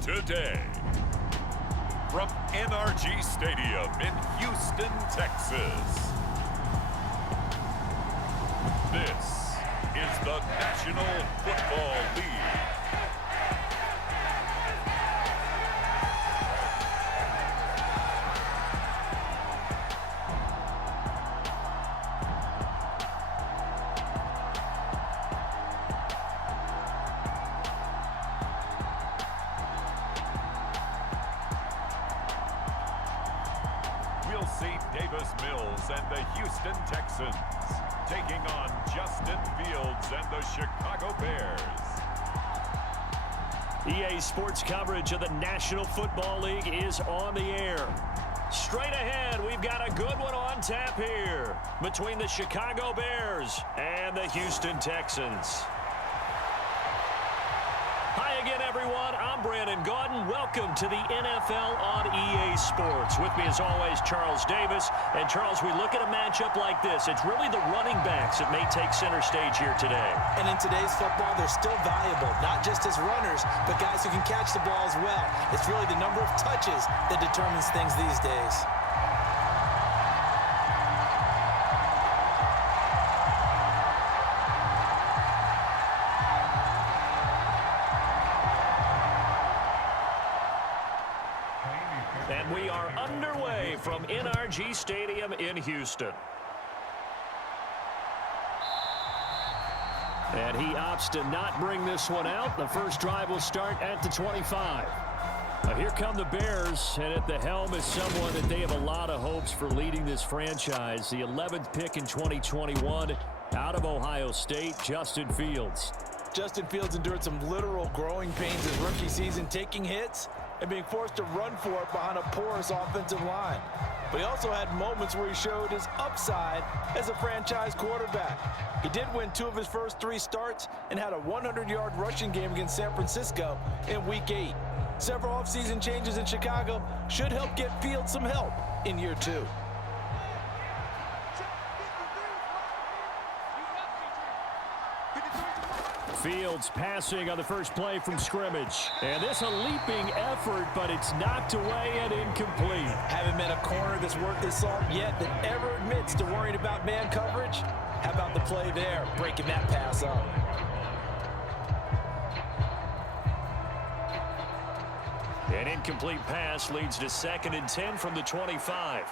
today. From NRG Stadium in Houston, Texas. This is the National Football League. We'll see Davis Mills and the Houston Texans taking on Justin Fields and the Chicago Bears. EA Sports coverage of the National Football League is on the air. Straight ahead, we've got a good one on tap here between the Chicago Bears and the Houston Texans. Hi again, everyone. I'm Brandon Gaudin. Welcome to the NFL on EA Sports. With me, as always, Charles Davis. And, Charles, we look at a matchup like this. It's really the running backs that may take center stage here today. And in today's football, they're still valuable, not just as runners, but guys who can catch the ball as well. It's really the number of touches that determines things these days. And we are underway from NRG Stadium in Houston. And he opts to not bring this one out. The first drive will start at the 25. Here come the Bears, and at the helm is someone that they have a lot of hopes for leading this franchise. The 11th pick in 2021 out of Ohio State, Justin Fields. Justin Fields endured some literal growing pains his rookie season, taking hits and being forced to run for it behind a porous offensive line. But he also had moments where he showed his upside as a franchise quarterback. He did win 2 of his first 3 starts and had a 100-yard rushing game against San Francisco in Week 8. Several offseason changes in Chicago should help get Fields some help in year 2. Fields passing on the first play from scrimmage. And this a leaping effort, but it's knocked away and incomplete. Haven't met a corner that's worth his salt yet that ever admits to worrying about man coverage. How about the play there, breaking that pass up? An incomplete pass leads to 2nd and 10 from the 25.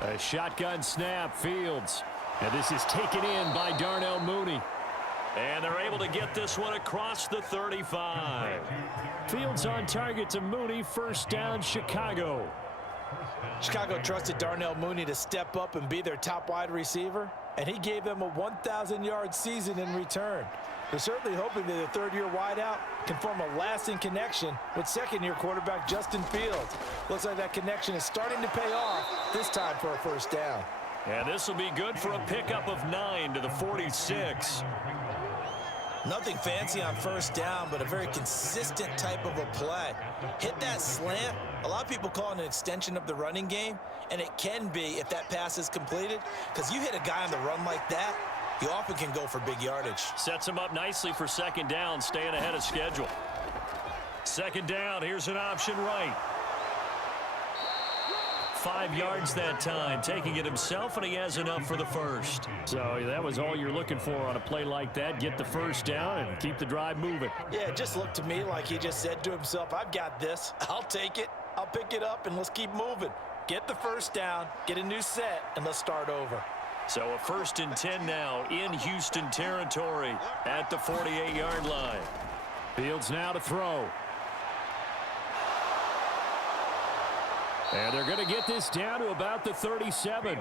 A shotgun snap, Fields. And this is taken in by Darnell Mooney. And they're able to get this one across the 35. Fields on target to Mooney, first down, Chicago. Chicago trusted Darnell Mooney to step up and be their top wide receiver, and he gave them a 1,000-yard season in return. They're certainly hoping that the third-year wideout can form a lasting connection with second-year quarterback Justin Fields. Looks like that connection is starting to pay off, this time for a first down. And this will be good for a pickup of 9 to the 46. Nothing fancy on first down, but a very consistent type of a play. Hit that slant. A lot of people call it an extension of the running game, and it can be if that pass is completed, because you hit a guy on the run like that, you often can go for big yardage. Sets him up nicely for second down, staying ahead of schedule. Second down, here's an option right. 5 yards that time, taking it himself, and he has enough for the first. So that was all you're looking for on a play like that. Get the first down and keep the drive moving. Yeah, it just looked to me like he just said to himself, I've got this. I'll take it. I'll pick it up, and let's keep moving. Get the first down, get a new set, and let's start over. So a 1st and 10 now in Houston territory at the 48-yard line. Fields now to throw. And they're going to get this down to about the 37.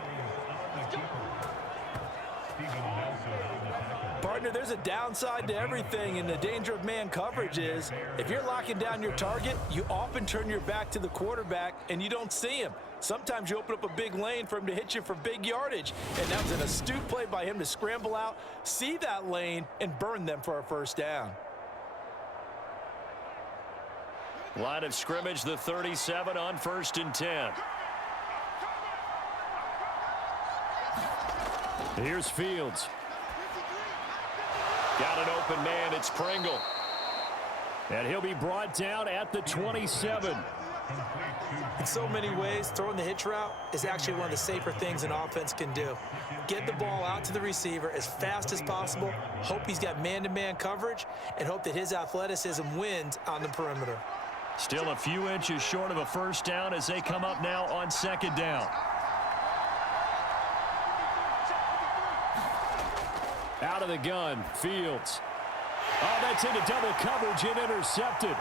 Partner, there's a downside to everything, and the danger of man coverage is if you're locking down your target, you often turn your back to the quarterback and you don't see him. Sometimes you open up a big lane for him to hit you for big yardage, and that was an astute play by him to scramble out, see that lane, and burn them for a first down. Line of scrimmage, the 37 on 1st and 10. Here's Fields. Got an open man. It's Pringle. And he'll be brought down at the 27. In so many ways, throwing the hitch route is actually one of the safer things an offense can do. Get the ball out to the receiver as fast as possible, hope he's got man-to-man coverage, and hope that his athleticism wins on the perimeter. Still a few inches short of a first down as they come up now on second down. Out of the gun, Fields. Oh, that's into double coverage and intercepted.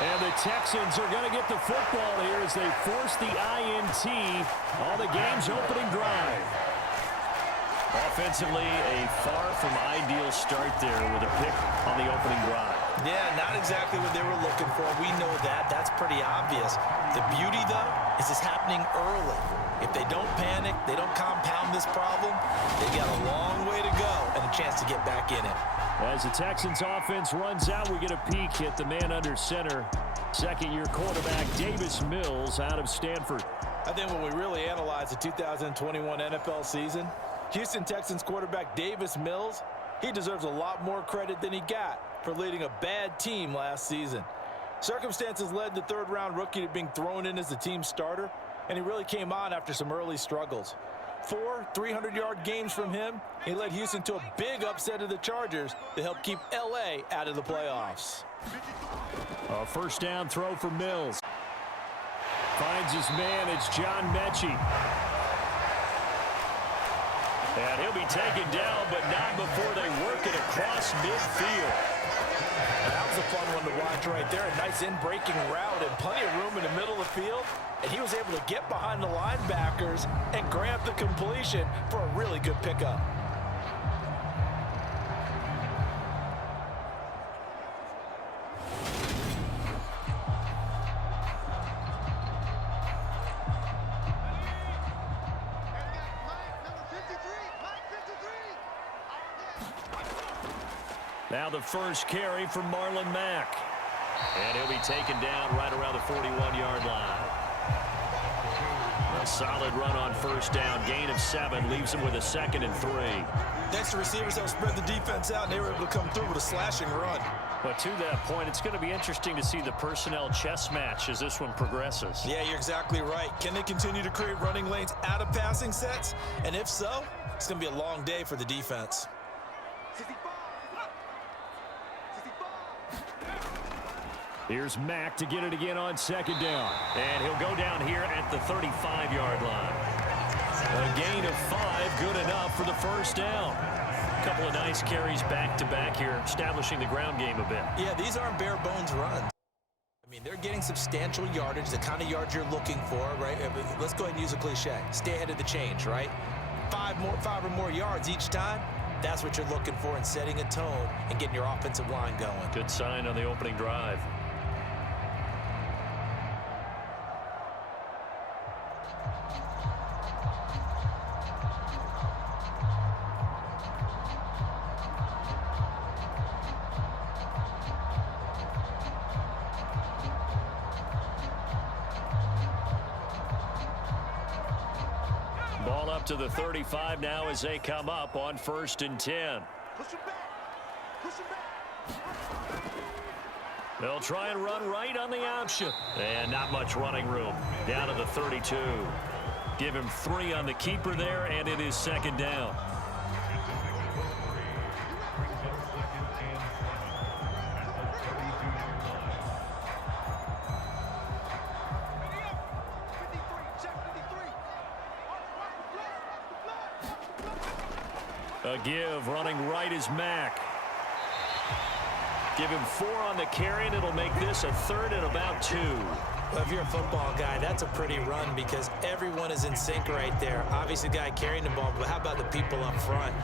And the Texans are going to get the football here as they force the INT on the game's opening drive. Offensively, a far from ideal start there with a pick on the opening drive. Yeah, not exactly what they were looking for. We know that. That's pretty obvious. The beauty, though, is it's happening early. If they don't panic, they don't compound this problem, they got a long way to go and a chance to get back in it. As the Texans offense runs out, we get a peek at the man under center. Second-year quarterback Davis Mills out of Stanford. I think when we really analyze the 2021 NFL season, Houston Texans quarterback Davis Mills, he deserves a lot more credit than he got for leading a bad team last season. Circumstances led the third-round rookie to being thrown in as the team starter, and he really came on after some early struggles. 4 300-yard games from him. He led Houston to a big upset of the Chargers to help keep L.A. out of the playoffs. A first down throw for Mills. Finds his man. It's John Mechie. And he'll be taken down, but not before they work it across midfield. And that was a fun one to watch right there. A nice in-breaking route and plenty of room in the middle of the field. And he was able to get behind the linebackers and grab the completion for a really good pickup. Now the first carry for Marlon Mack. And he'll be taken down right around the 41-yard line. A solid run on first down. Gain of 7 leaves him with a 2nd and 3. Next, the receivers helped spread the defense out, and they were able to come through with a slashing run. But to that point, it's going to be interesting to see the personnel chess match as this one progresses. Yeah, you're exactly right. Can they continue to create running lanes out of passing sets? And if so, it's going to be a long day for the defense. Here's Mack to get it again on second down. And he'll go down here at the 35-yard line. A gain of 5, good enough for the first down. A couple of nice carries back-to-back here, establishing the ground game a bit. Yeah, these aren't bare-bones runs. I mean, they're getting substantial yardage, the kind of yards you're looking for, right? Let's go ahead and use a cliche. Stay ahead of the change, right? 5 or more yards each time. That's what you're looking for in setting a tone and getting your offensive line going. Good sign on the opening drive. Ball up to the 35 now as they come up on 1st and 10. They'll try and run right on the option. And not much running room. Down to the 32. Give him 3 on the keeper there, and it is 2nd down. A give, running right is Mack. Give him 4 on the carry, and it'll make this a 3rd and about 2. Well, if you're a football guy, that's a pretty run because everyone is in sync right there. Obviously, the guy carrying the ball, but how about the people up front?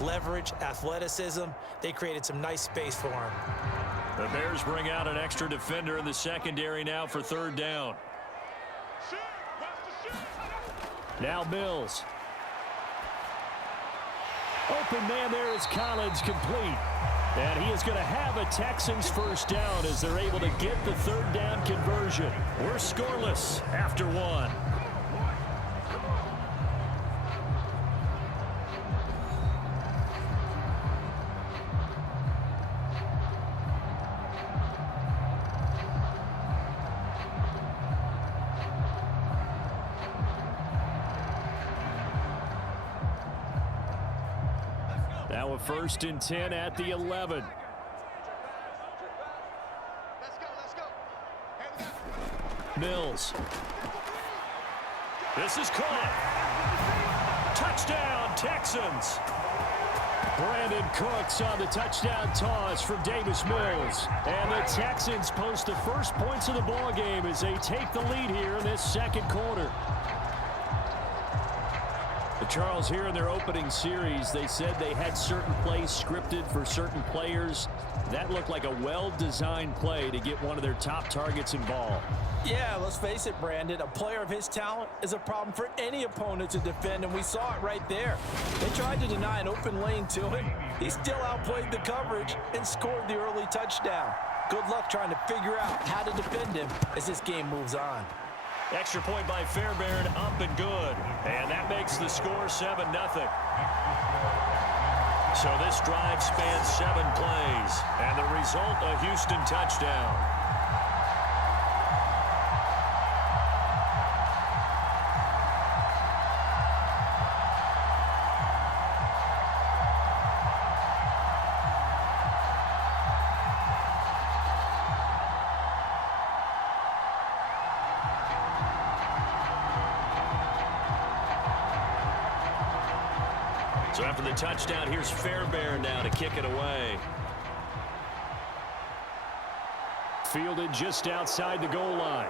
Leverage, athleticism, they created some nice space for him. The Bears bring out an extra defender in the secondary now for 3rd down. Now Mills. Open man there is Collins, complete. And he is going to have a Texans first down as they're able to get the 3rd down conversion. We're scoreless after 1. Now a 1st and 10 at the 11. Mills. This is caught. Touchdown, Texans. Brandon Cooks on the touchdown toss for Davis Mills. And the Texans post the first points of the ball game as they take the lead here in this second quarter. Charles, here in their opening series, they said they had certain plays scripted for certain players. That looked like a well-designed play to get one of their top targets involved. Yeah, let's face it, Brandon. A player of his talent is a problem for any opponent to defend, and we saw it right there. They tried to deny an open lane to him. He still outplayed the coverage and scored the early touchdown. Good luck trying to figure out how to defend him as this game moves on. Extra point by Fairbairn, up and good. And that makes the score 7-0. So this drive spans 7 plays. And the result, a Houston touchdown. So after the touchdown, here's Fairbairn now to kick it away. Fielded just outside the goal line.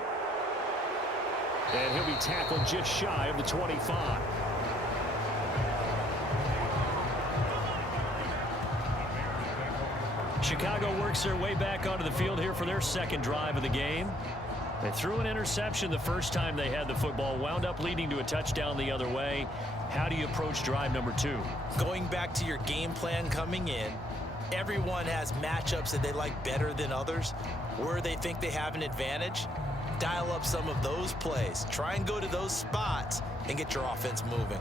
And he'll be tackled just shy of the 25. Chicago works their way back onto the field here for their second drive of the game. They threw an interception the first time they had the football, wound up leading to a touchdown the other way. How do you approach drive number 2? Going back to your game plan coming in, everyone has matchups that they like better than others. Where they think they have an advantage, dial up some of those plays. Try and go to those spots and get your offense moving.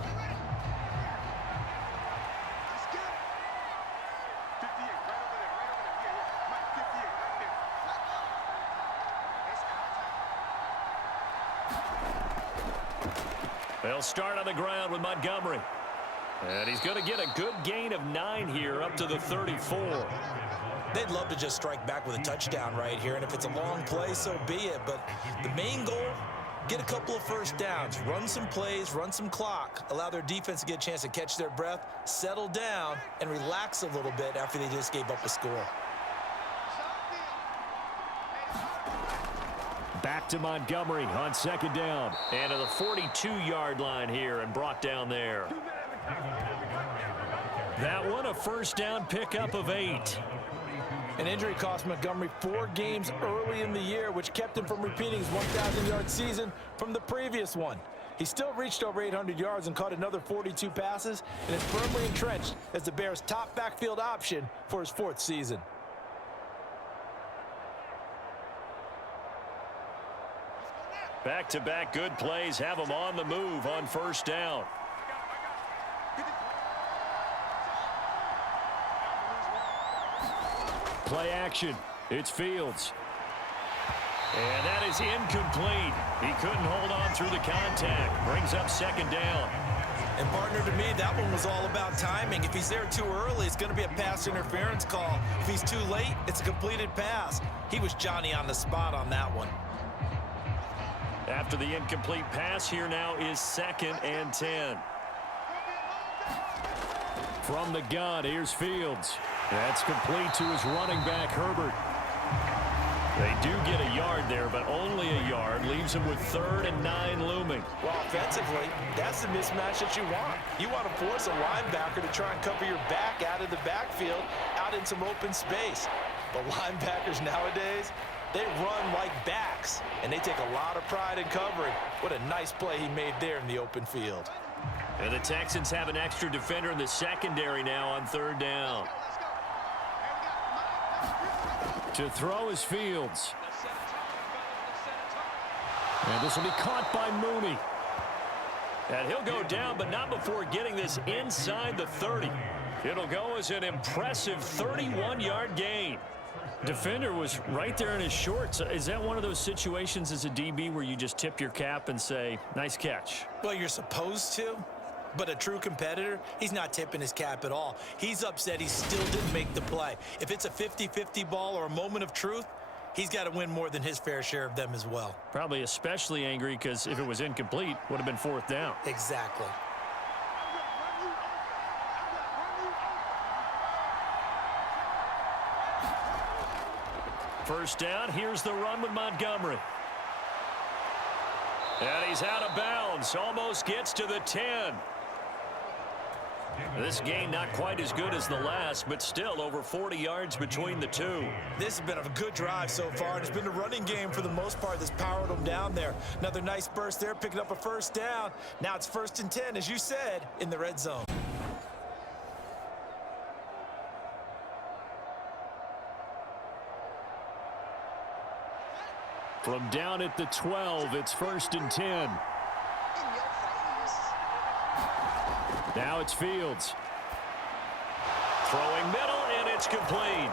They'll start on the ground with Montgomery. And he's going to get a good gain of 9 here up to the 34. They'd love to just strike back with a touchdown right here, and if it's a long play, so be it. But the main goal, get a couple of first downs, run some plays, run some clock, allow their defense to get a chance to catch their breath, settle down, and relax a little bit after they just gave up a score. Back to Montgomery on second down. And to the 42-yard line here and brought down there. That one a first down pickup of 8. An injury cost Montgomery 4 games early in the year, which kept him from repeating his 1,000-yard season from the previous one. He still reached over 800 yards and caught another 42 passes and is firmly entrenched as the Bears' top backfield option for his 4th season. Back-to-back good plays have him on the move on first down. Play action. It's Fields. And that is incomplete. He couldn't hold on through the contact. Brings up second down. And partner, to me, that one was all about timing. If he's there too early, it's going to be a pass interference call. If he's too late, it's a completed pass. He was Johnny on the spot on that one. After the incomplete pass, here now is 2nd and 10. From the gun, here's Fields. That's complete to his running back, Herbert. They do get a yard there, but only a yard. Leaves him with 3rd and 9 looming. Well, offensively, that's the mismatch that you want. You want to force a linebacker to try and cover your back out of the backfield, out in some open space. But linebackers nowadays, they run like backs, and they take a lot of pride in covering. What a nice play he made there in the open field. And the Texans have an extra defender in the secondary now on 3rd down. To throw is Fields. And this will be caught by Mooney. And he'll go down, but not before getting this inside the 30. It'll go as an impressive 31-yard gain. Defender was right there in his shorts. Is that one of those situations as a DB where you just tip your cap and say, nice catch? Well, you're supposed to. But a true competitor, he's not tipping his cap at all. He's upset he still didn't make the play. If it's a 50-50 ball or a moment of truth, he's got to win more than his fair share of them as well. Probably especially angry because if it was incomplete, would have been fourth down. Exactly. First down, here's the run with Montgomery. And he's out of bounds, almost gets to the 10. This game not quite as good as the last, but still over 40 yards between the two. This has been a good drive so far, and it's been the running game for the most part that's powered them down there. Another nice burst there, picking up a first down. Now it's 1st and 10, as you said, in the red zone. From down at the 12, it's 1st and 10. Now it's Fields. Throwing middle, and it's complete.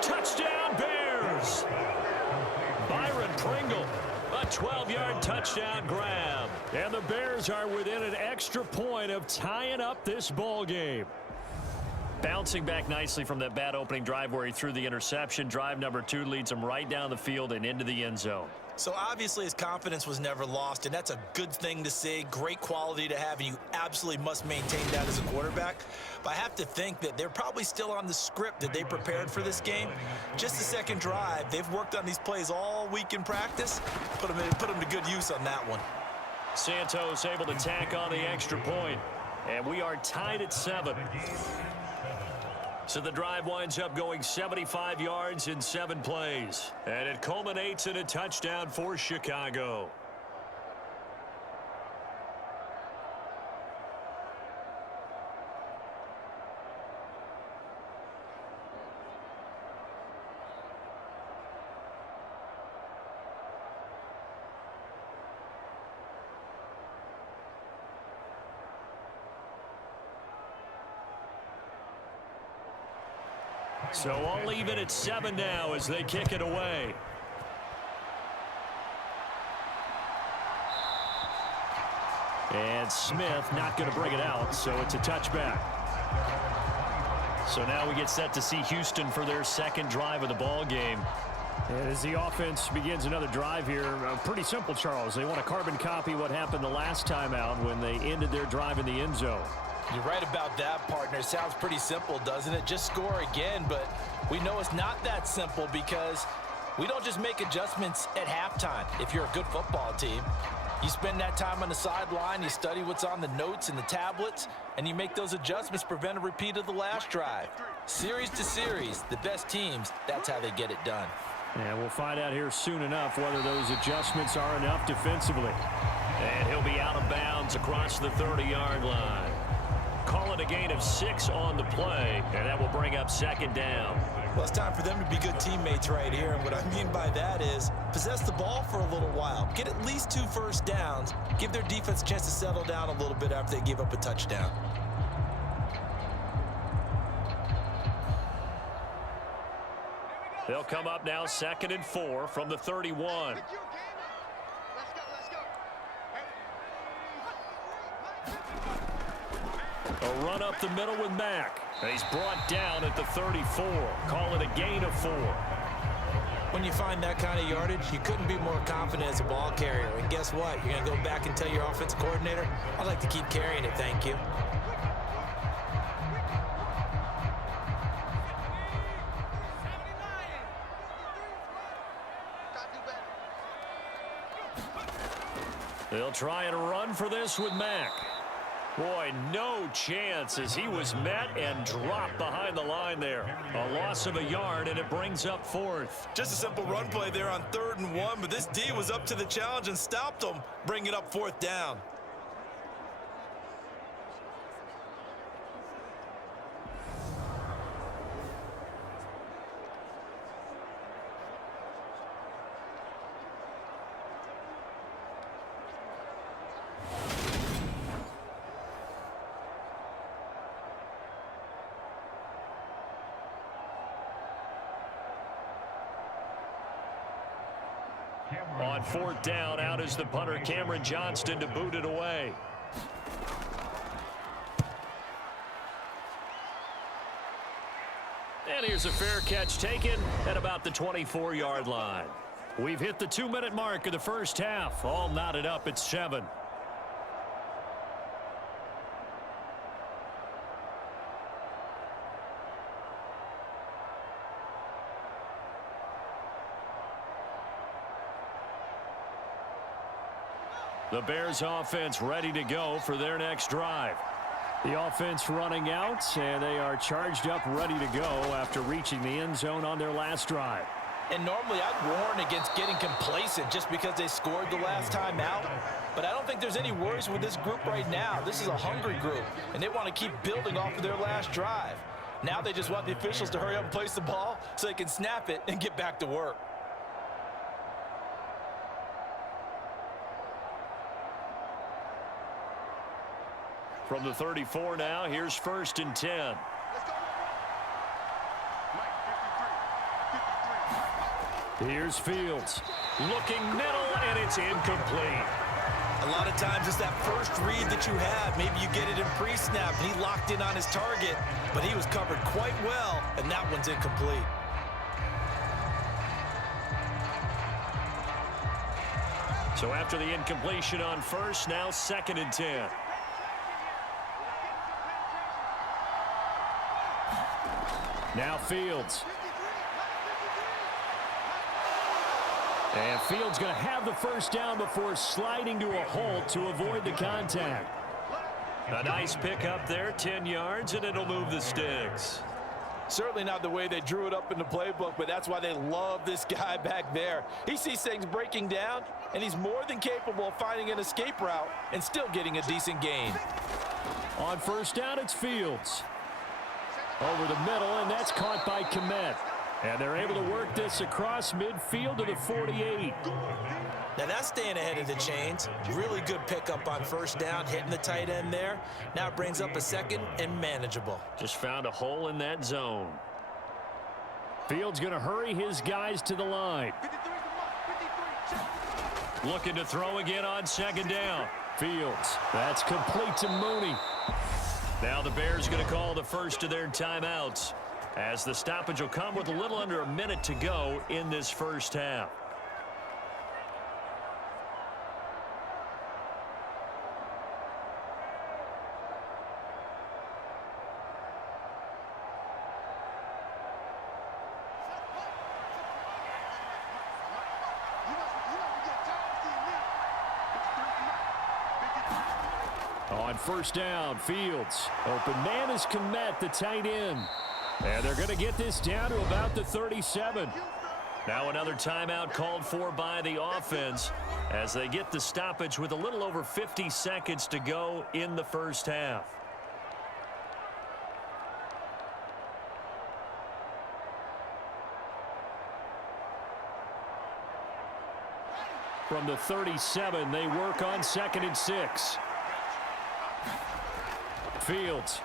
Touchdown, Bears! Byron Pringle, a 12-yard touchdown grab. And the Bears are within an extra point of tying up this ball game. Bouncing back nicely from that bad opening drive where he threw the interception. Drive number 2 leads him right down the field and into the end zone. So obviously his confidence was never lost, and that's a good thing to see, great quality to have, and you absolutely must maintain that as a quarterback. But I have to think that they're probably still on the script that they prepared for this game. Just the second drive, they've worked on these plays all week in practice. Put them to good use on that one. Santos able to tack on the extra point, and we are tied at 7. So the drive winds up going 75 yards in 7 plays. And it culminates in a touchdown for Chicago. So all even at 7 now as they kick it away. And Smith not going to bring it out, so it's a touchback. So now we get set to see Houston for their second drive of the ball game. And as the offense begins another drive here, pretty simple, Charles. They want to carbon copy what happened the last time out when they ended their drive in the end zone. You're right about that, partner. Sounds pretty simple, doesn't it? Just score again, but we know it's not that simple because we don't just make adjustments at halftime. If you're a good football team, you spend that time on the sideline, you study what's on the notes and the tablets, and you make those adjustments to prevent a repeat of the last drive. Series to series, the best teams, that's how they get it done. And we'll find out here soon enough whether those adjustments are enough defensively. And he'll be out of bounds across the 30-yard line. Call it a gain of 6 on the play, and that will bring up 2nd down. Well, it's time for them to be good teammates right here, and what I mean by that is possess the ball for a little while. Get at least 2 first downs. Give their defense a chance to settle down a little bit after they give up a touchdown. They'll come up now 2nd and 4 from the 31. A run up the middle with Mack. And he's brought down at the 34. Call it a gain of 4. When you find that kind of yardage, you couldn't be more confident as a ball carrier. And guess what? You're going to go back and tell your offensive coordinator, I'd like to keep carrying it, thank you. They'll try and run for this with Mack. Boy, no chance as he was met and dropped behind the line there. A loss of a yard, and it brings up 4th. Just a simple run play there on 3rd and 1, but this D was up to the challenge and stopped him, bringing up 4th down. On 4th down, out is the punter, Cameron Johnston, to boot it away. And here's a fair catch taken at about the 24-yard line. We've hit the 2-minute mark of the first half. All knotted up at 7. The Bears offense ready to go for their next drive. The offense running out, and they are charged up, ready to go after reaching the end zone on their last drive. And normally I'd warn against getting complacent just because they scored the last time out. But I don't think there's any worries with this group right now. This is a hungry group, and they want to keep building off of their last drive. Now they just want the officials to hurry up and place the ball so they can snap it and get back to work. From the 34 now, here's 1st and 10. Here's Fields. Looking middle, and it's incomplete. A lot of times it's that first read that you have. Maybe you get it in pre-snap, and he locked in on his target, but he was covered quite well, and that one's incomplete. So after the incompletion on 1st, now 2nd and 10. Now Fields. And Fields going to have the first down before sliding to a halt to avoid the contact. A nice pickup there, 10 yards, and it'll move the sticks. Certainly not the way they drew it up in the playbook, but that's why they love this guy back there. He sees things breaking down, and he's more than capable of finding an escape route and still getting a decent gain. On 1st down, it's Fields. Over the middle, and that's caught by Kmet. And they're able to work this across midfield to the 48. Now that's staying ahead of the chains. Really good pickup on 1st down, hitting the tight end there. Now it brings up a 2nd and manageable. Just found a hole in that zone. Fields going to hurry his guys to the line. Looking to throw again on 2nd down. Fields. That's complete to Mooney. Now the Bears going to call the first of their timeouts, as the stoppage will come with a little under a minute to go in this first half. On 1st down, Fields. Open man is Kmet, the tight end. And they're going to get this down to about the 37. Now another timeout called for by the offense as they get the stoppage with a little over 50 seconds to go in the first half. From the 37, they work on 2nd and 6. Fields.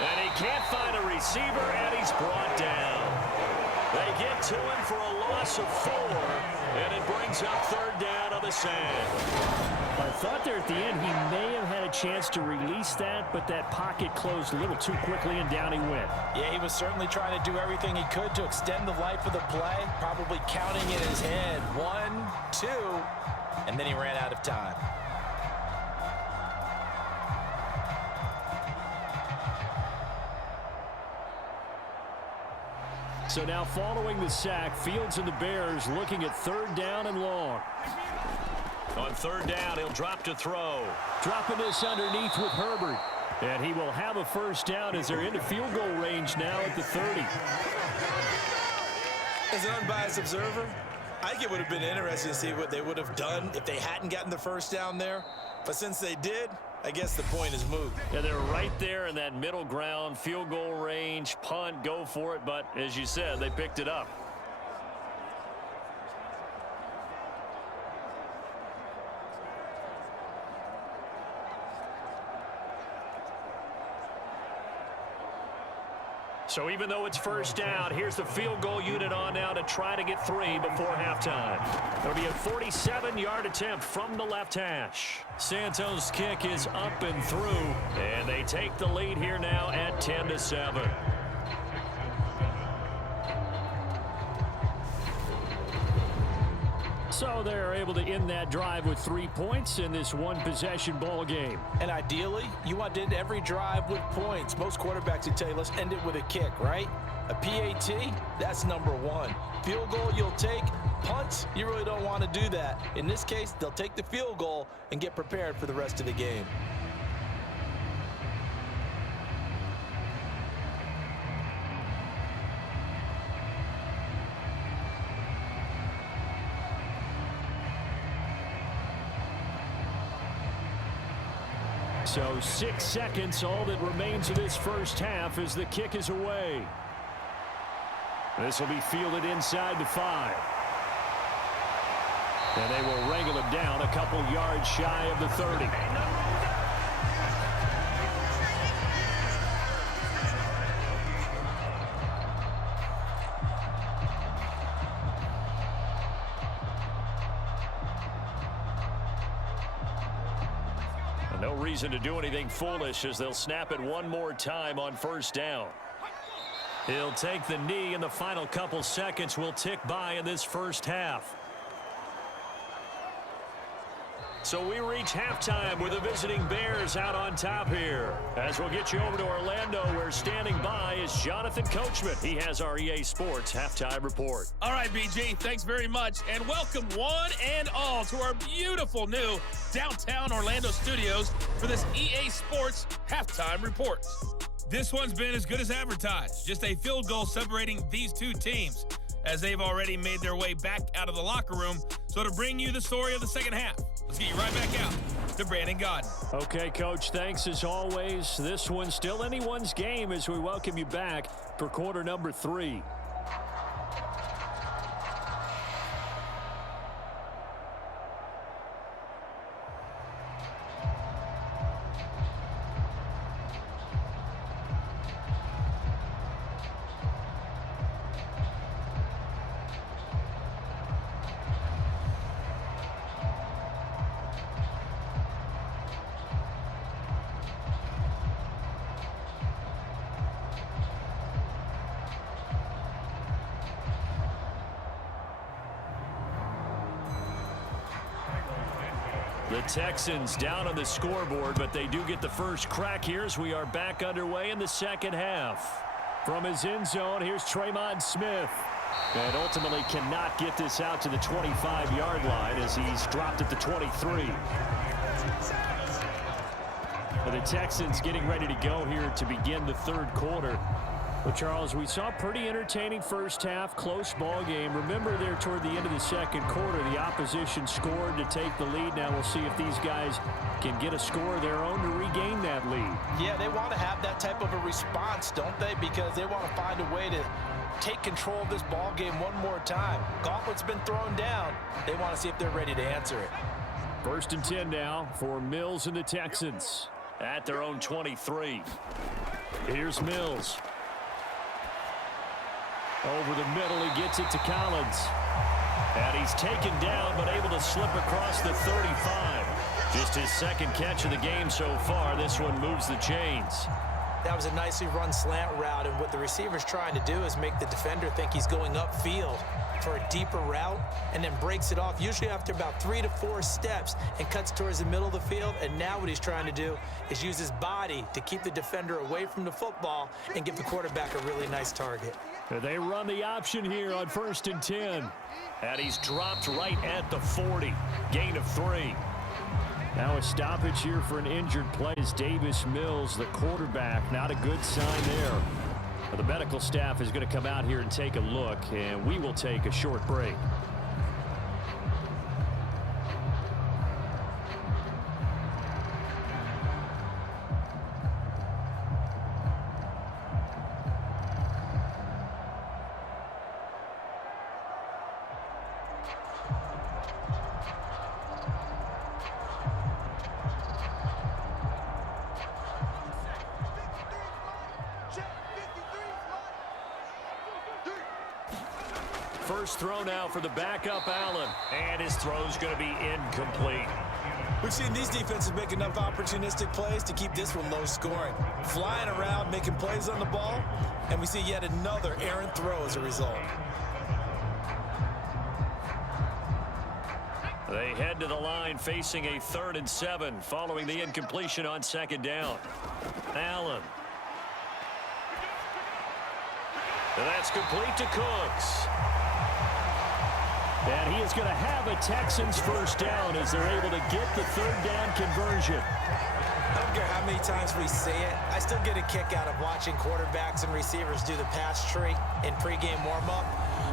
And he can't find a receiver, and he's brought down. They get to him for a loss of 4, and it brings up 3rd down on the sand. I thought there at the end he may have had a chance to release that, but that pocket closed a little too quickly, and down he went. Yeah, he was certainly trying to do everything he could to extend the life of the play, probably counting in his head 1, 2, and then he ran out of time. So now following the sack, Fields and the Bears looking at 3rd down and long. On 3rd down, he'll drop to throw. Dropping this underneath with Herbert. And he will have a first down as they're into field goal range now at the 30. As an unbiased observer, I think it would have been interesting to see what they would have done if they hadn't gotten the first down there. But since they did, I guess the point is moot. Yeah, they're right there in that middle ground, field goal range, punt, go for it. But as you said, they picked it up. So even though it's first down, here's the field goal unit on now to try to get 3 before halftime. It'll be a 47-yard attempt from the left hash. Santos' kick is up and through, and they take the lead here now at 10-7. So they're able to end that drive with 3 points in this one-possession ball game. And ideally, you want to end every drive with points. Most quarterbacks would tell you, let's end it with a kick, right? A PAT, that's number 1. Field goal you'll take. Punts, you really don't want to do that. In this case, they'll take the field goal and get prepared for the rest of the game. So 6 seconds, all that remains of this first half as the kick is away. This will be fielded inside the 5. And they will wrangle him down a couple yards shy of the 30. No reason to do anything foolish as they'll snap it one more time on first down. He'll take the knee, and the final couple seconds will tick by in this first half. So we reach halftime with the visiting Bears out on top here. As we'll get you over to Orlando, where standing by is Jonathan Coachman. He has our EA Sports Halftime Report. All right, BG, thanks very much. And welcome one and all to our beautiful new downtown Orlando studios for this EA Sports Halftime Report. This one's been as good as advertised. Just a field goal separating these two teams, as they've already made their way back out of the locker room. So to bring you the story of the second half, let's get you right back out to Brandon Godden. Okay, Coach, thanks as always. This one's still anyone's game as we welcome you back for quarter number 3. The Texans down on the scoreboard, but they do get the first crack here as we are back underway in the second half. From his end zone, here's Tremont Smith. And ultimately cannot get this out to the 25-yard line as he's dropped at the 23. But the Texans getting ready to go here to begin the third quarter. Well, Charles, we saw a pretty entertaining first half, close ball game. Remember there toward the end of the second quarter, the opposition scored to take the lead. Now we'll see if these guys can get a score of their own to regain that lead. Yeah, they want to have that type of a response, don't they? Because they want to find a way to take control of this ball game one more time. Gauntlet's been thrown down. They want to see if they're ready to answer it. 1st and 10 now for Mills and the Texans at their own 23. Here's Mills. Over the middle, he gets it to Collins. And he's taken down, but able to slip across the 35. Just his second catch of the game so far. This one moves the chains. That was a nicely run slant route, and what the receiver's trying to do is make the defender think he's going upfield for a deeper route, and then breaks it off, usually after about 3 to 4 steps, and cuts towards the middle of the field. And now what he's trying to do is use his body to keep the defender away from the football and give the quarterback a really nice target. They run the option here on 1st and 10. And he's dropped right at the 40. Gain of 3. Now a stoppage here for an injured player is Davis Mills, the quarterback. Not a good sign there. The medical staff is going to come out here and take a look, and we will take a short break. first throw now for the backup Allen. And his throw's going to be incomplete. We've seen these defenses make enough opportunistic plays to keep this one low scoring. Flying around, making plays on the ball, and we see yet another errant throw as a result. They head to the line facing a 3rd and 7 following the incompletion on 2nd down. Allen. And that's complete to Cooks. And he is going to have a Texans first down as they're able to get the 3rd down conversion. I don't care how many times we say it, I still get a kick out of watching quarterbacks and receivers do the pass tree in pregame warm-up.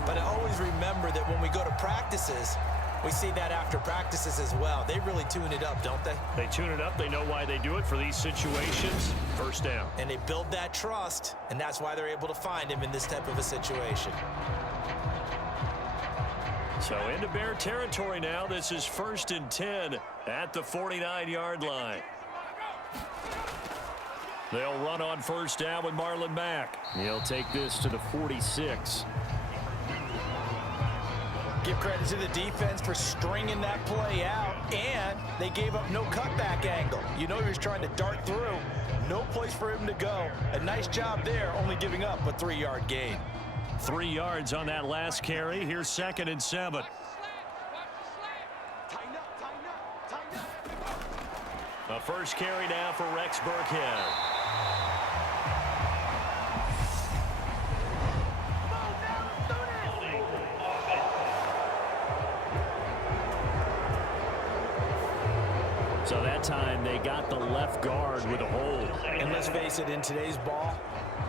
But I always remember that when we go to practices, we see that after practices as well. They really tune it up, don't they? They tune it up. They know why they do it for these situations. First down. And they build that trust, and that's why they're able to find him in this type of a situation. So into Bear territory now. This is 1st and 10 at the 49-yard line. They'll run on first down with Marlon Mack. He'll take this to the 46. Give credit to the defense for stringing that play out, and they gave up no cutback angle. You know he was trying to dart through. No place for him to go. A nice job there, only giving up a 3-yard gain. 3 yards on that last carry. Here's 2nd and 7. A first carry now for Rex Burkhead. So that time they got the left guard with a hold. And let's face it, in today's ball,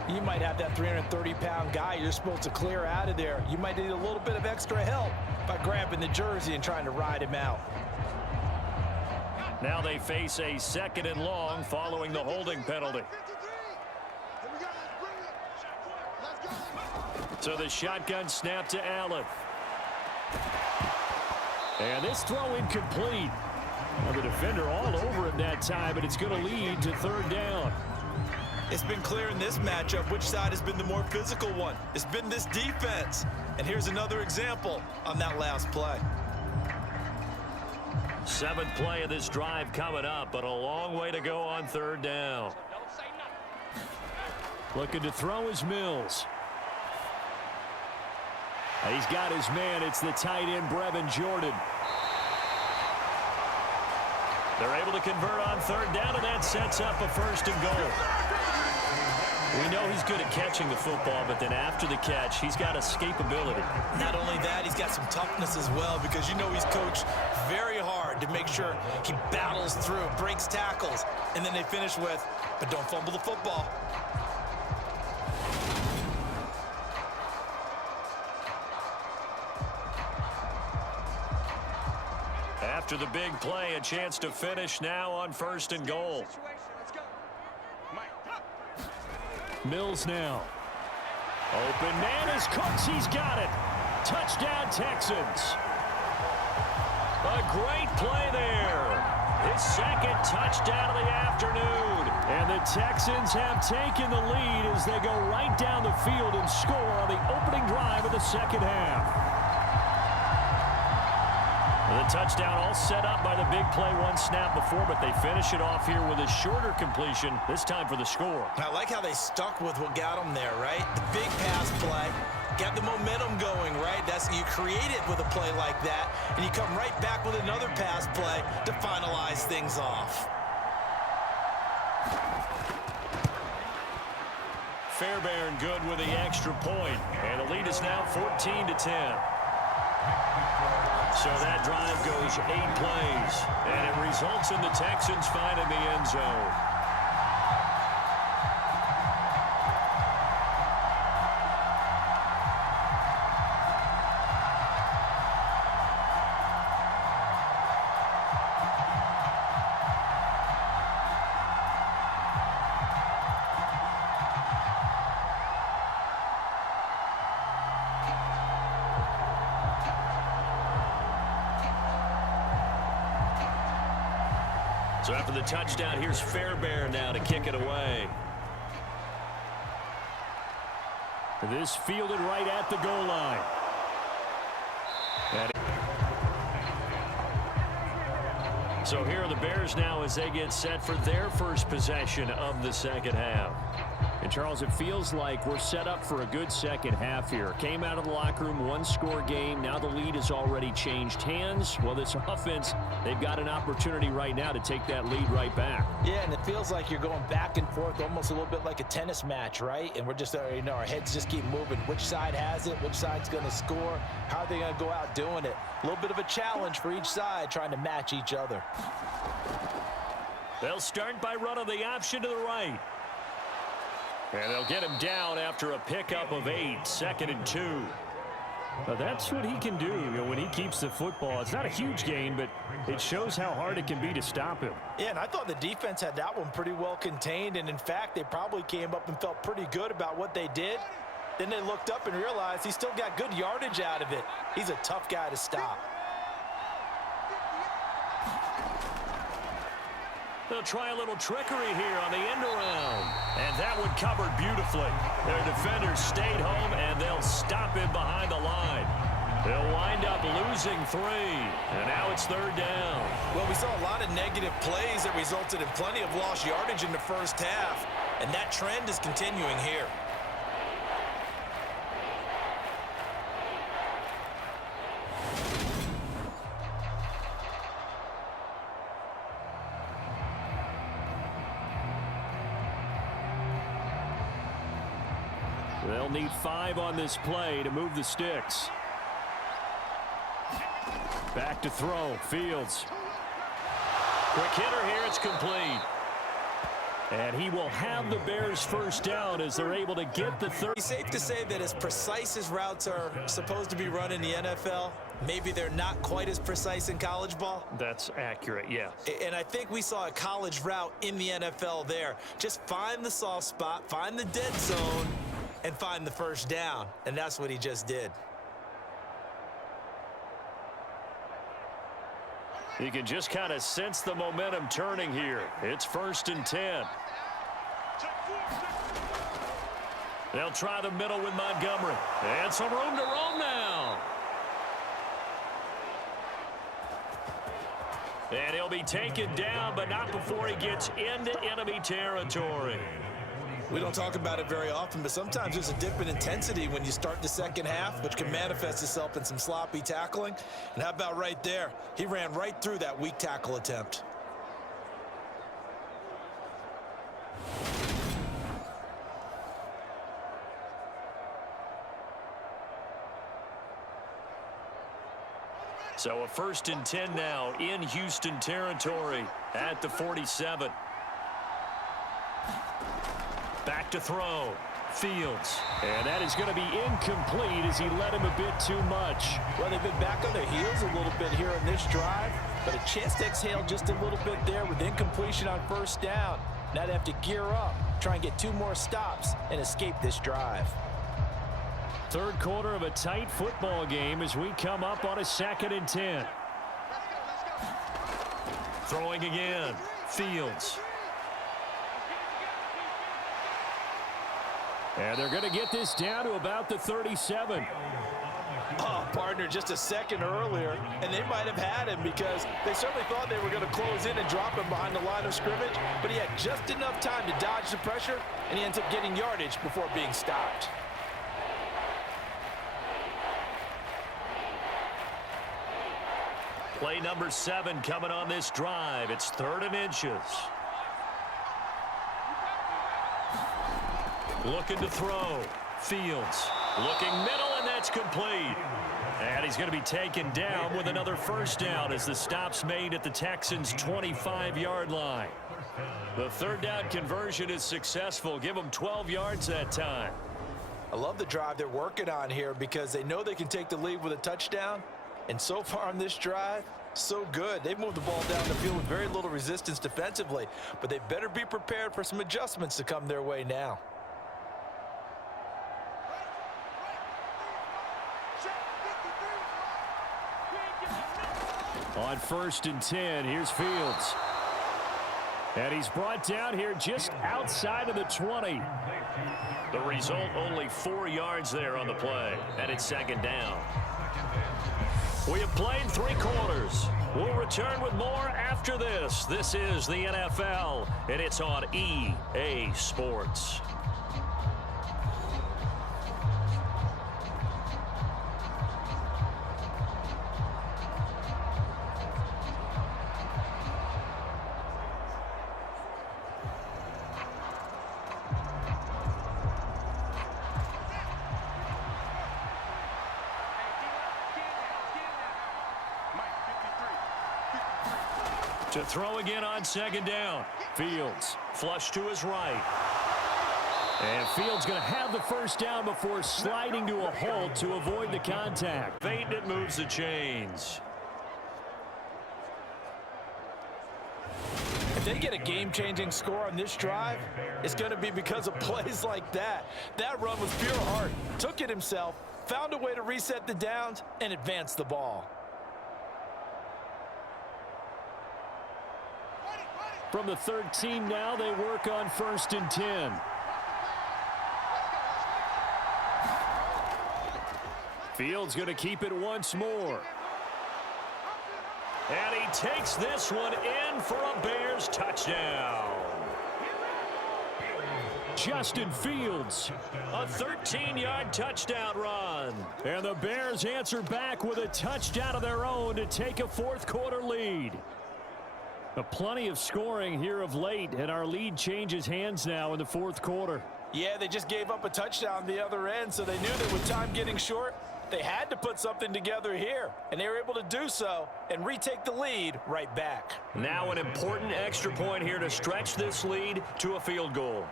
you might have that 330-pound guy you're supposed to clear out of there. You might need a little bit of extra help by grabbing the jersey and trying to ride him out. Now they face a 2nd and long following the holding penalty. So the shotgun snap to Allen. And this throw incomplete. Well, the defender all over him that time, and it's going to lead to 3rd down. It's been clear in this matchup which side has been the more physical one. It's been this defense. And here's another example on that last play. 7th play of this drive coming up, but a long way to go on 3rd down. Looking to throw is Mills. He's got his man. It's the tight end, Brevin Jordan. They're able to convert on 3rd down, and that sets up a 1st and goal. We know he's good at catching the football, but then after the catch, he's got escapability. Not only that, he's got some toughness as well, because you know he's coached very hard to make sure he battles through, breaks tackles, and then they finish with, but don't fumble the football. After the big play, a chance to finish now on 1st and goal. Mills now. Open man is Cooks. He's got it. Touchdown, Texans. A great play there. His 2nd touchdown of the afternoon. And the Texans have taken the lead as they go right down the field and score on the opening drive of the 2nd half. The touchdown all set up by the big play one snap before, but they finish it off here with a shorter completion, this time for the score. I like how they stuck with what got them there, right? The big pass play, got the momentum going, right? You create it with a play like that, and you come right back with another pass play to finalize things off. Fairbairn good with the extra point, and the lead is now 14-10. So that drive goes 8 plays, and it results in the Texans finding the end zone. So after the touchdown, here's Fairbairn now to kick it away. This fielded right at the goal line. So here are the Bears now as they get set for their first possession of the second half. And, Charles, it feels like we're set up for a good second half here. Came out of the locker room, one-score game. Now the lead has already changed hands. Well, this offense, they've got an opportunity right now to take that lead right back. Yeah, and it feels like you're going back and forth, almost a little bit like a tennis match, right? And we're just, our heads just keep moving. Which side has it? Which side's going to score? How are they going to go out doing it? A little bit of a challenge for each side, trying to match each other. They'll start by running the option to the right. And they'll get him down after a pickup of 8, 2nd and 2. Well, that's what he can do, when he keeps the football. It's not a huge gain, but it shows how hard it can be to stop him. Yeah, and I thought the defense had that one pretty well contained, and in fact, they probably came up and felt pretty good about what they did. Then they looked up and realized he still got good yardage out of it. He's a tough guy to stop. They'll try a little trickery here on the end around. And that one covered beautifully. Their defenders stayed home, and they'll him behind the line. They'll wind up losing 3. And now it's 3rd down. Well, we saw a lot of negative plays that resulted in plenty of lost yardage in the first half. And that trend is continuing here. They'll need 5 on this play to move the sticks. Back to throw. Fields. Quick hitter here. It's complete. And he will have the Bears first down as they're able to get the third. It's safe to say that as precise as routes are supposed to be run in the NFL, maybe they're not quite as precise in college ball. That's accurate, yeah. And I think we saw a college route in the NFL there. Just find the soft spot, find the dead zone, and find the first down. And that's what he just did. You can just kind of sense the momentum turning here. It's 1st and 10. They'll try the middle with Montgomery. And some room to roam now. And he'll be taken down, but not before he gets into enemy territory. We don't talk about it very often, but sometimes there's a dip in intensity when you start the second half, which can manifest itself in some sloppy tackling. And how about right there? He ran right through that weak tackle attempt. So a 1st and 10 now in Houston territory at the 47. Back to throw. Fields. And that is going to be incomplete as he led him a bit too much. Well, they've been back on their heels a little bit here on this drive, but a chance to exhale just a little bit there with incompletion on 1st down. Now they have to gear up, try and get 2 more stops and escape this drive. 3rd quarter of a tight football game as we come up on a 2nd and 10. Throwing again. Fields. And they're going to get this down to about the 37. Oh, partner, just a second earlier, and they might have had him because they certainly thought they were going to close in and drop him behind the line of scrimmage, but he had just enough time to dodge the pressure, and he ends up getting yardage before being stopped. Play number 7 coming on this drive. It's 3rd and inches. Looking to throw. Fields. Looking middle, and that's complete. And he's going to be taken down with another 1st down as the stop's made at the Texans' 25-yard line. The 3rd down conversion is successful. Give them 12 yards that time. I love the drive they're working on here because they know they can take the lead with a touchdown. And so far on this drive, so good. They've moved the ball down the field with very little resistance defensively, but they better be prepared for some adjustments to come their way now. On 1st and 10, here's Fields. And he's brought down here just outside of the 20. The result, only 4 yards there on the play. And it's 2nd down. We have played 3 quarters. We'll return with more after this. This is the NFL, and it's on EA Sports. To throw again on 2nd down. Fields flush to his right. And Fields going to have the 1st down before sliding to a halt to avoid the contact. Fading it, moves the chains. If they get a game-changing score on this drive, it's going to be because of plays like that. That run was pure heart. Took it himself, found a way to reset the downs, and advance the ball. From the 13 now, they work on 1st and 10. Fields going to keep it once more. And he takes this one in for a Bears touchdown. Justin Fields, a 13-yard touchdown run. And the Bears answer back with a touchdown of their own to take a 4th quarter lead. Plenty of scoring here of late, and our lead changes hands now in the 4th quarter. Yeah, they just gave up a touchdown the other end, so they knew that with time getting short, they had to put something together here, and they were able to do so and retake the lead right back. Now an important extra point here to stretch this lead to a field goal.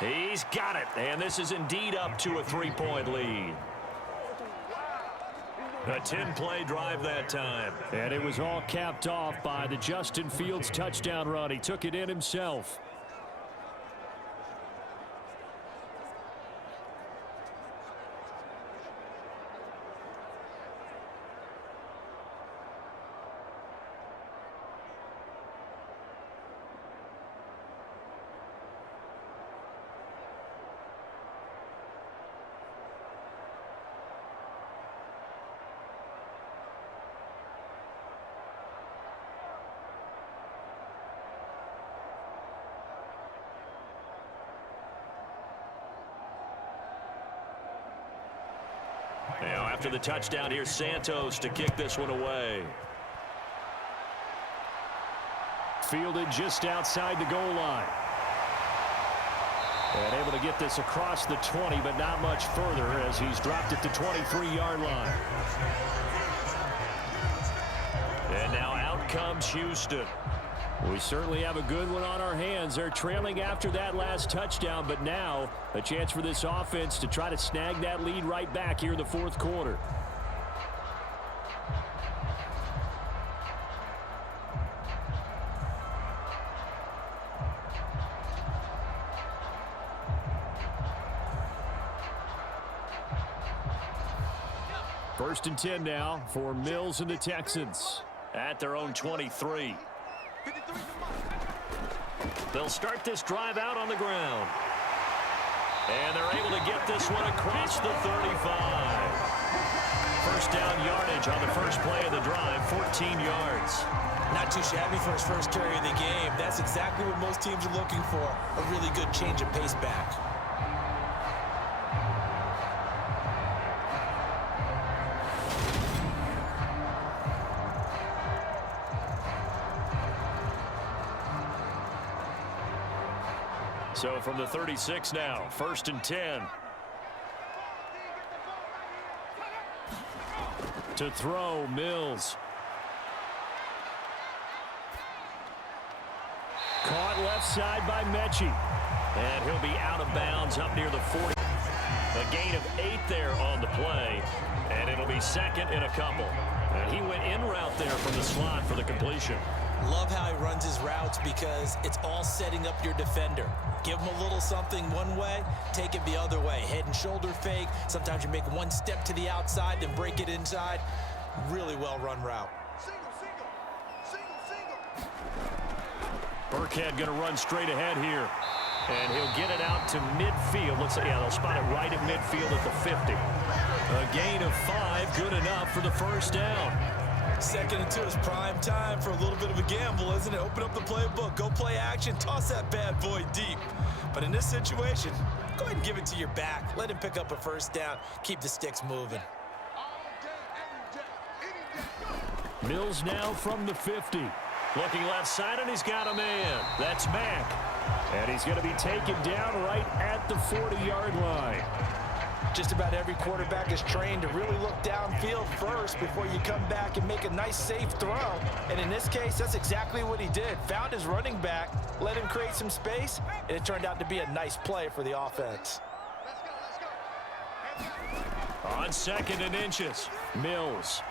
He's got it, and this is indeed up to a 3-point lead. A 10-play drive that time. And it was all capped off by the Justin Fields touchdown run. He took it in himself. Now, after the touchdown, here's Santos to kick this one away. Fielded just outside the goal line. And able to get this across the 20, but not much further as he's dropped it to 23-yard line. And now out comes Houston. We certainly have a good one on our hands. They're trailing after that last touchdown, but now a chance for this offense to try to snag that lead right back here in the 4th quarter. First and 10 now for Mills and the Texans at their own 23. They'll start this drive out on the ground. And they're able to get this one across the 35. First down yardage on the first play of the drive, 14 yards. Not too shabby for his first carry of the game. That's exactly what most teams are looking for, a really good change of pace back. So from the 36 now, 1st and 10. To throw, Mills. Caught left side by Mechie. And he'll be out of bounds up near the 40. A gain of 8 there on the play. And it'll be 2nd and a couple. And he went in route there from the slot for the completion. Love how he runs his routes because it's all setting up your defender. Give him a little something one way, take it the other way. Head and shoulder fake. Sometimes you make one step to the outside, then break it inside. Really well-run route. Burkhead going to run straight ahead here. And he'll get it out to midfield. Looks like, yeah, they'll spot it right at midfield at the 50. A gain of 5, good enough for the first down. 2nd and 2 is prime time for a little bit of a gamble, isn't it? Open up the playbook, go play action, toss that bad boy deep. But in this situation, go ahead and give it to your back. Let him pick up a first down. Keep the sticks moving. Mills now from the 50. Looking left side, and he's got a man. That's Mack. And he's going to be taken down right at the 40-yard line. Just about every quarterback is trained to really look downfield first before you come back and make a nice, safe throw. And in this case, that's exactly what he did. Found his running back, let him create some space, and it turned out to be a nice play for the offense. On 2nd and inches, Mills.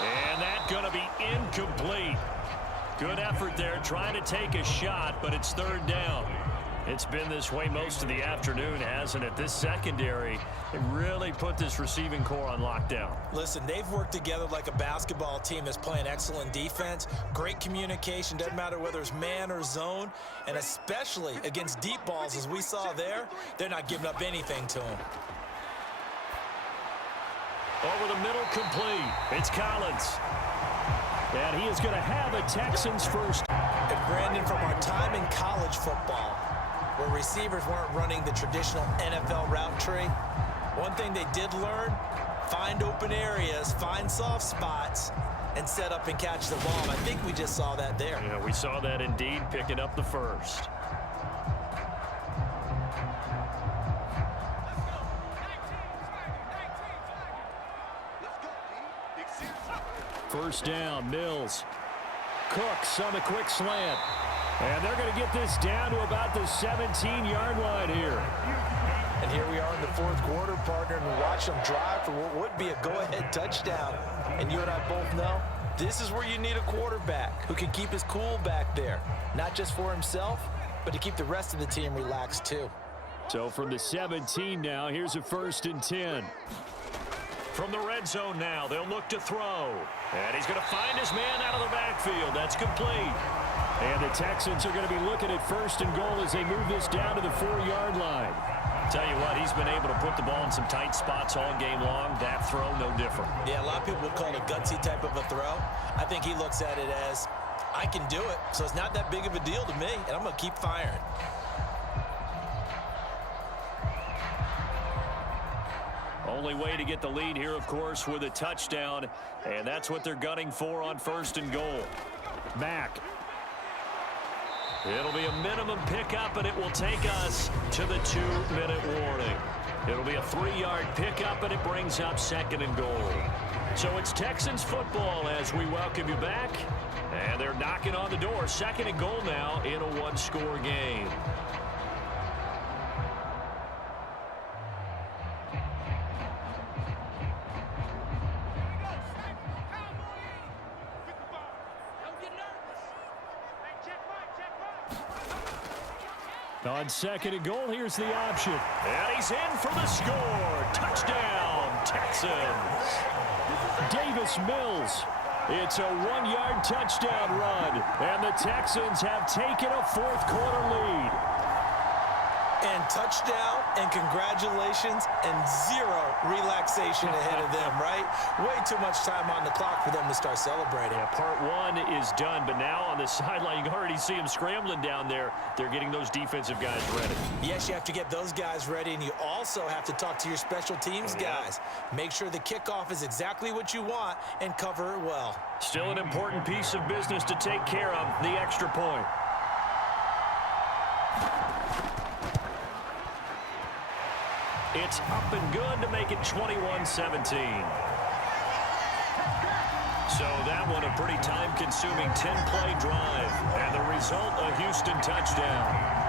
And that's going to be incomplete. Good effort there, trying to take a shot, but it's 3rd down. It's been this way most of the afternoon, hasn't it? This secondary really put this receiving core on lockdown. Listen, they've worked together like a basketball team that's playing excellent defense. Great communication, doesn't matter whether it's man or zone, and especially against deep balls, as we saw there, they're not giving up anything to them. Over the middle, complete. It's Collins. And he is going to have a Texans first. And Brandon, from our time in college football, where receivers weren't running the traditional NFL route tree, one thing they did learn, find open areas, find soft spots, and set up and catch the ball. And I think we just saw that there. Yeah, we saw that indeed, picking up the first. First down, Mills. Cooks on the quick slant. And they're going to get this down to about the 17-yard line here. And here we are in the 4th quarter, partner, and we watch them drive for what would be a go-ahead touchdown. And you and I both know this is where you need a quarterback who can keep his cool back there, not just for himself, but to keep the rest of the team relaxed too. So from the 17 now, here's a 1st and 10. From the red zone now, they'll look to throw. And he's going to find his man out of the backfield. That's complete. And the Texans are going to be looking at 1st and goal as they move this down to the 4-yard line. Tell you what, he's been able to put the ball in some tight spots all game long. That throw, no different. Yeah, a lot of people would call it a gutsy type of a throw. I think he looks at it as, I can do it, so it's not that big of a deal to me, and I'm going to keep firing. Only way to get the lead here, of course, with a touchdown, and that's what they're gunning for on 1st and goal. Mack. It'll be a minimum pickup, and it will take us to the 2-minute warning. It'll be a 3-yard pickup, and it brings up 2nd and goal. So it's Texans football as we welcome you back, and they're knocking on the door. 2nd and goal now in a 1-score game. On 2nd and goal, here's the option. And he's in for the score. Touchdown, Texans. Davis Mills. It's a 1-yard touchdown run. And the Texans have taken a 4th quarter lead. And touchdown, and congratulations, and 0 relaxation ahead of them, right? Way too much time on the clock for them to start celebrating. Yeah, part 1 is done, but now on the sideline, you can already see them scrambling down there. They're getting those defensive guys ready. Yes, you have to get those guys ready, and you also have to talk to your special teams guys. Make sure the kickoff is exactly what you want and cover it well. Still an important piece of business to take care of, the extra point. It's up and good to make it 21-17. So that one a pretty time-consuming 10-play drive. And the result, a Houston touchdown.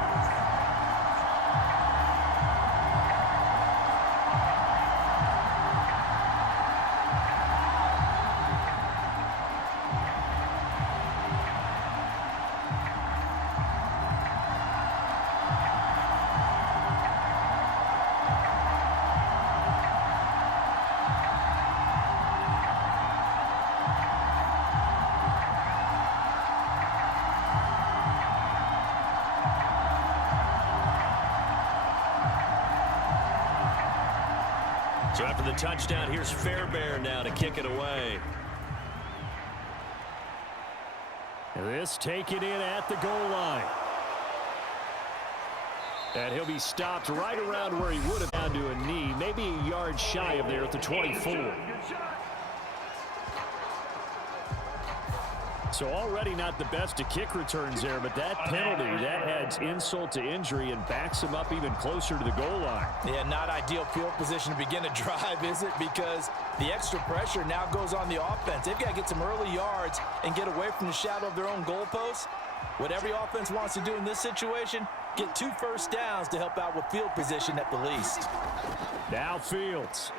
So after the touchdown, here's Fairbairn now to kick it away. This taken in at the goal line. And he'll be stopped right around where he would have down to a knee, maybe a yard shy of there at the 24. So already not the best of kick returns there, but that penalty, that adds insult to injury and backs him up even closer to the goal line. Yeah, not ideal field position to begin a drive, is it? Because the extra pressure now goes on the offense. They've got to get some early yards and get away from the shadow of their own goalposts. What every offense wants to do in this situation, get 2 first downs to help out with field position at the least. Now Fields.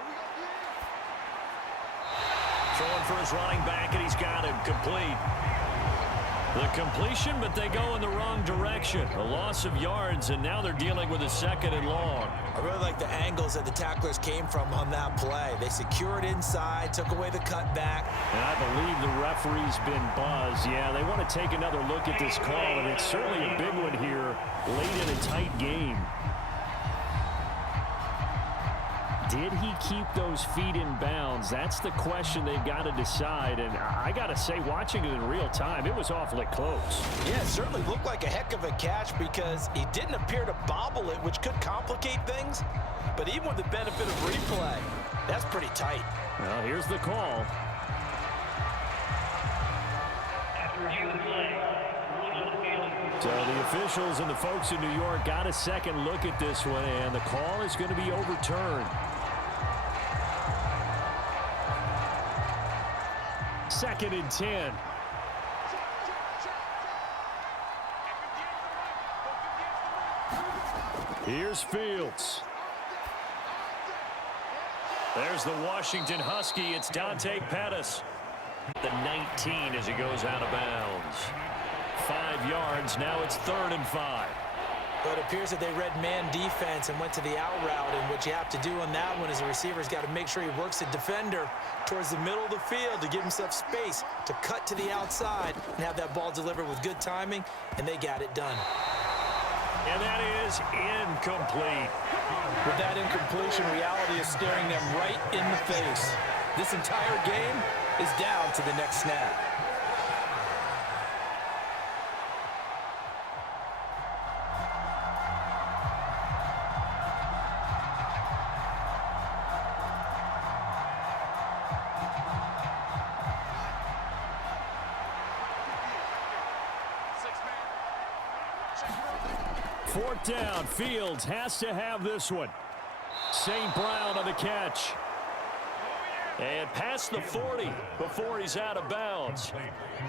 Throwing for his running back, and he's got him complete. The completion, but they go in the wrong direction. A loss of yards, and now they're dealing with a 2nd and long. I really like the angles that the tacklers came from on that play. They secured inside, took away the cutback. And I believe the referee's been buzzed. Yeah, they want to take another look at this call, and it's certainly a big one here late in a tight game. Did he keep those feet in bounds? That's the question they've got to decide. And I got to say, watching it in real time, it was awfully close. Yeah, it certainly looked like a heck of a catch because he didn't appear to bobble it, which could complicate things. But even with the benefit of replay, that's pretty tight. Well, here's the call. So the officials and the folks in New York got a second look at this one, and the call is going to be overturned. 2nd and 10. Here's Fields. There's the Washington Husky. It's Dante Pettis. The 19 as he goes out of bounds. 5 yards. Now it's 3rd and 5. But it appears that they read man defense and went to the out route, and what you have to do on that one is the receiver's got to make sure he works the defender towards the middle of the field to give himself space to cut to the outside and have that ball delivered with good timing, and they got it done. And that is incomplete. With that incompletion, reality is staring them right in the face. This entire game is down to the next snap. Fourth down. Fields has to have this one. St. Brown on the catch. And past the 40 before he's out of bounds.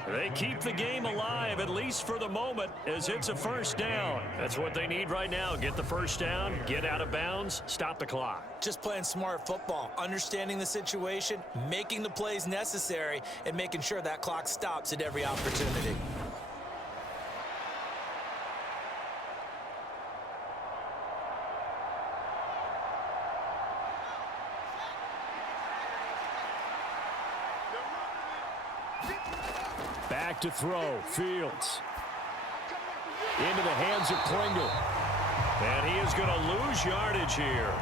They keep the game alive, at least for the moment, as it's a first down. That's what they need right now. Get the first down, get out of bounds, stop the clock. Just playing smart football, understanding the situation, making the plays necessary, and making sure that clock stops at every opportunity. Back to throw. Fields. Into the hands of Pringle. And he is going to lose yardage here.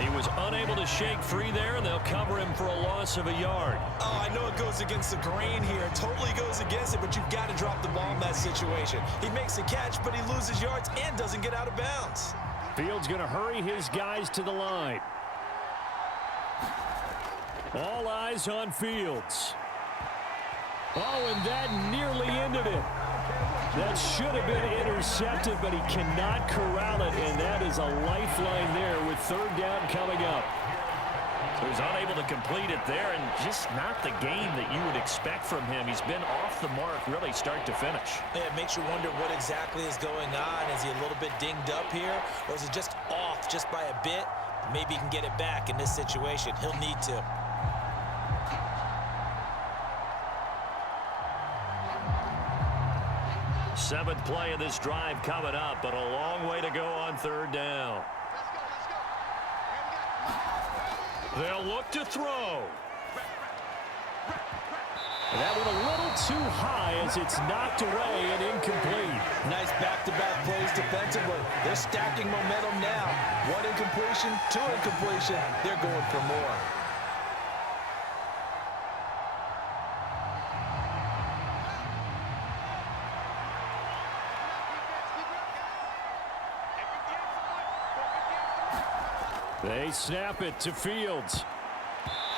He was unable to shake free there, and they'll cover him for a loss of a yard. Oh, I know it goes against the grain here. It totally goes against it, but you've got to drop the ball in that situation. He makes the catch, but he loses yards and doesn't get out of bounds. Fields going to hurry his guys to the line. All eyes on Fields. Oh, and that nearly ended it. That should have been intercepted, but he cannot corral it, and that is a lifeline there with 3rd down coming up. So he's unable to complete it there, and just not the game that you would expect from him. He's been off the mark really start to finish. Yeah, it makes you wonder what exactly is going on. Is he a little bit dinged up here, or is he just off just by a bit? Maybe he can get it back in this situation. He'll need to. Seventh play of this drive coming up, but a long way to go on 3rd down. They'll look to throw. That one a little too high as it's knocked away and incomplete. Nice back-to-back plays defensively. They're stacking momentum now. One incompletion, two incompletion. They're going for more. They snap it to Fields.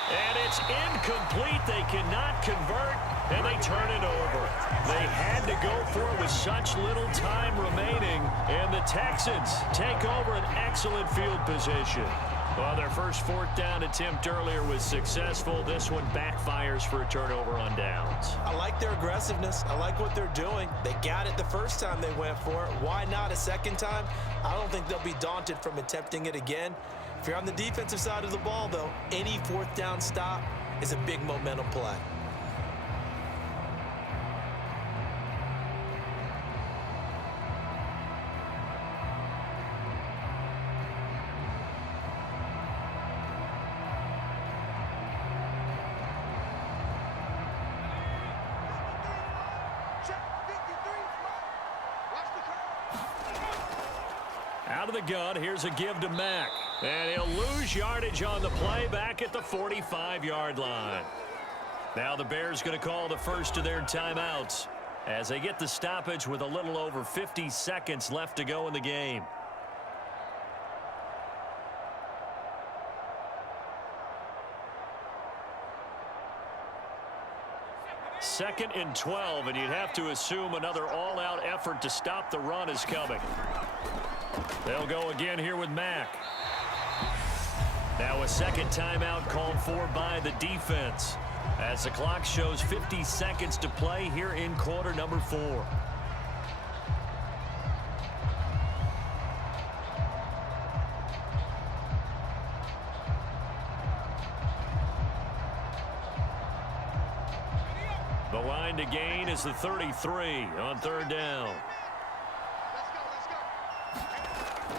And it's incomplete. They cannot convert, and they turn it over. They had to go for it with such little time remaining, and the Texans take over an excellent field position. Well, their first fourth down attempt earlier was successful. This one backfires for a turnover on downs. I like their aggressiveness. I like what they're doing. They got it the first time they went for it. Why not a second time? I don't think they'll be daunted from attempting it again. If you're on the defensive side of the ball, though, any fourth down stop is a big momentum play. Out of the gun, here's a give to Mack. And he'll lose yardage on the play back at the 45-yard line. Now the Bears going to call the first of their timeouts as they get the stoppage with a little over 50 seconds left to go in the game. Second and 12, and you'd have to assume another all-out effort to stop the run is coming. They'll go again here with Mack. Now a second timeout called for by the defense as the clock shows 50 seconds to play here in quarter number 4. The line to gain is the 33 on third down.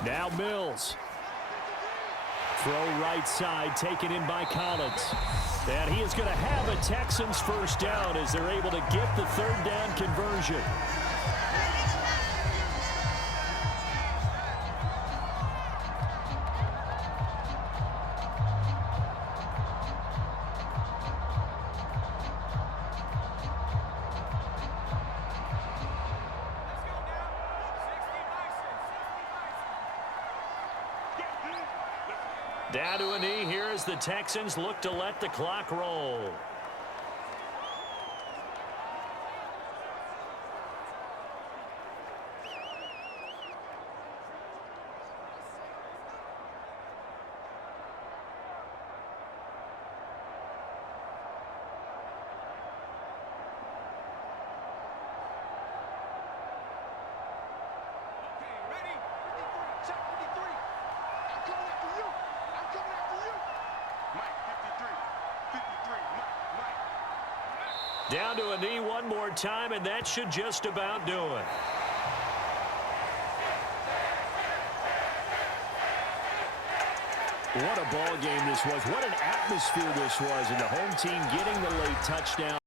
Now Mills. Throw right side, taken in by Collins. And he is going to have a Texans first down as they're able to get the third down conversion. Down to a knee here as the Texans look to let the clock roll. Down to a knee one more time, and that should just about do it. What a ball game this was. What an atmosphere this was. And the home team getting the late touchdown